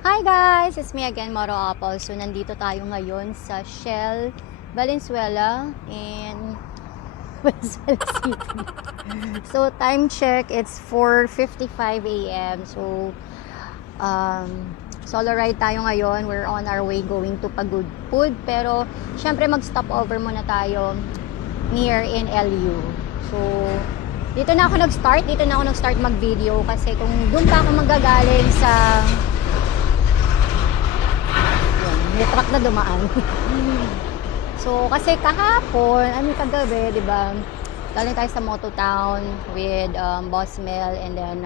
Hi guys! It's me again, Maro Apple. So, nandito tayo ngayon sa Shell, Valenzuela in Valenzuela City. So, time check, it's 4:55 a.m. So, solo ride tayo ngayon. We're on our way going to Pagudpud. Pero, syempre mag-stop over muna tayo near in LU. So, dito na ako nag-start mag-video kasi kung doon pa ako manggagaling sa may truck na dumaan. So, kasi kahapon, kagabi, di ba? Galing tayo sa Moto Town with Boss Mel and then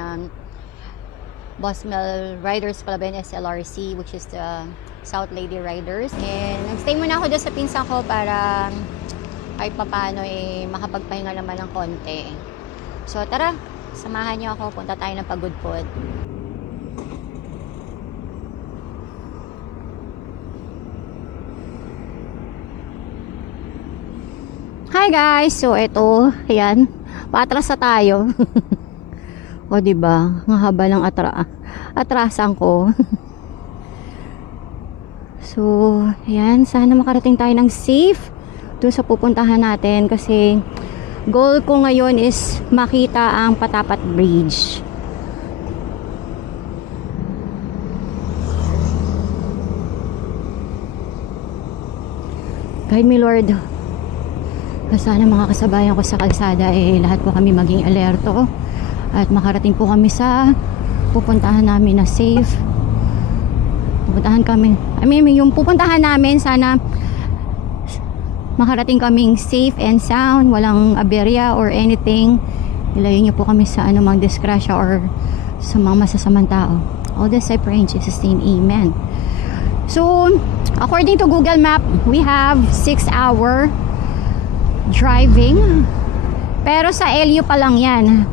Boss Mel Riders pala ba yung SLRC, which is the South Lady Riders. And nagstay muna ako dyan sa pinsan ko para kahit papaano makapagpahinga naman ng konti. So, tara, samahan niyo ako. Punta tayo ng Pagudpud. Hi guys! So, ito, ayan. Paatras na tayo. O, diba? Ang haba ng atrasan ko. So, ayan. Sana makarating tayo ng safe doon sa pupuntahan natin kasi goal ko ngayon is makita ang Patapat Bridge. Guide me Lord. Sana mga kasabayan ko sa kalsada lahat po kami maging alerto at makarating po kami sa pupuntahan namin na safe. Yung pupuntahan namin sana makarating kaming safe and sound, walang aberya or anything. Ilayo niyo po kami sa anumang disgrasya or sa mga masasamang tao. All this I pray in Jesus' name, amen. So, according to Google Map, we have 6-hour driving. Pero sa LU pa lang yan.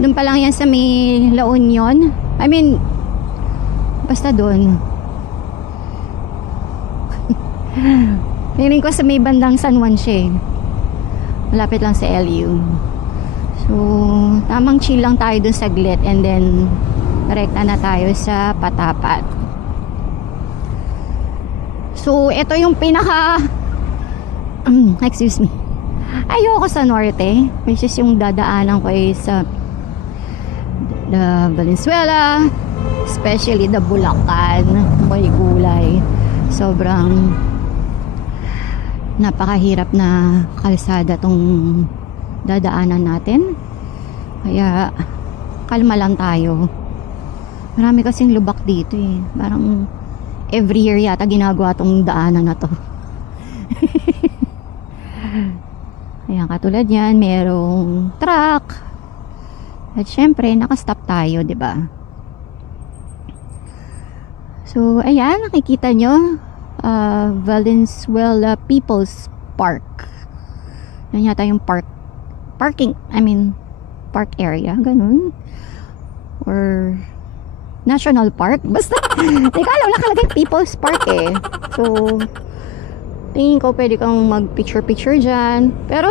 Doon pa lang yan sa may La Union. Basta doon. Feeling ko sa may bandang San Juan siya. Malapit lang sa LU. So, tamang chill lang tayo dun saglit and then rekta na tayo sa Patapat. So, ito yung pinaka excuse me. Ayoko sa norte, which is yung dadaanan ko sa the Valenzuela, especially the Bulacan, may gulay. Sobrang napakahirap na kalsada tong dadaanan natin. Kaya kalma lang tayo. Marami kasing lubak dito Parang every year yata ginagawa tong daanan na to. Ayan, katulad yan, merong truck. At syempre, nakastop tayo, di ba? So, ayan, nakikita nyo, Valenzuela People's Park. Yan yata yung park area, ganun. Or National Park. Basta, teka lang, nakalagay People's Park So, tingin ko pwede kang mag picture dyan, pero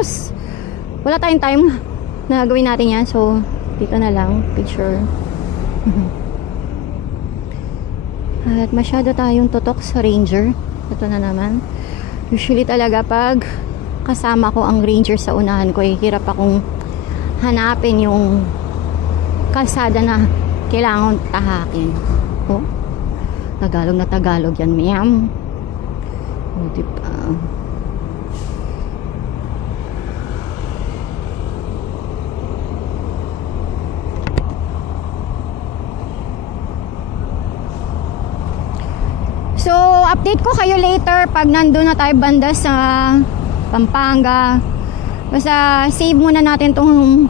wala tayong time na gawin natin yan, so dito na lang picture. At masyado tayong tutok sa ranger. Ito na naman. Usually talaga pag kasama ko ang ranger sa unahan ko, hirap akong hanapin yung kalsada na kailangan tahakin. Tagalog na Tagalog yan, ma'am. Diba? So, update ko kayo later pag nandun na tayo banda sa Pampanga. Basta save muna natin tong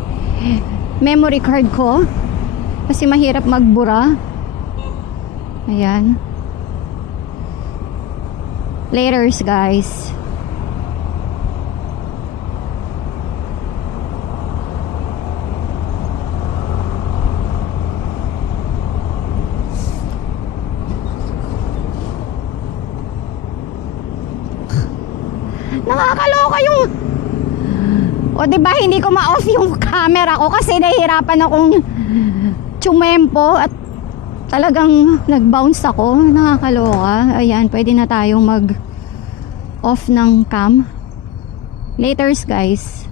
memory card ko kasi mahirap magbura. Ayan. Laters guys. Nakakaloka yung O diba hindi ko ma-off yung camera ko kasi nahihirapan akong tsumempo at talagang nag-bounce ako. Nakakaloka. Ayan, pwede na tayong mag off ng cam. Laters guys.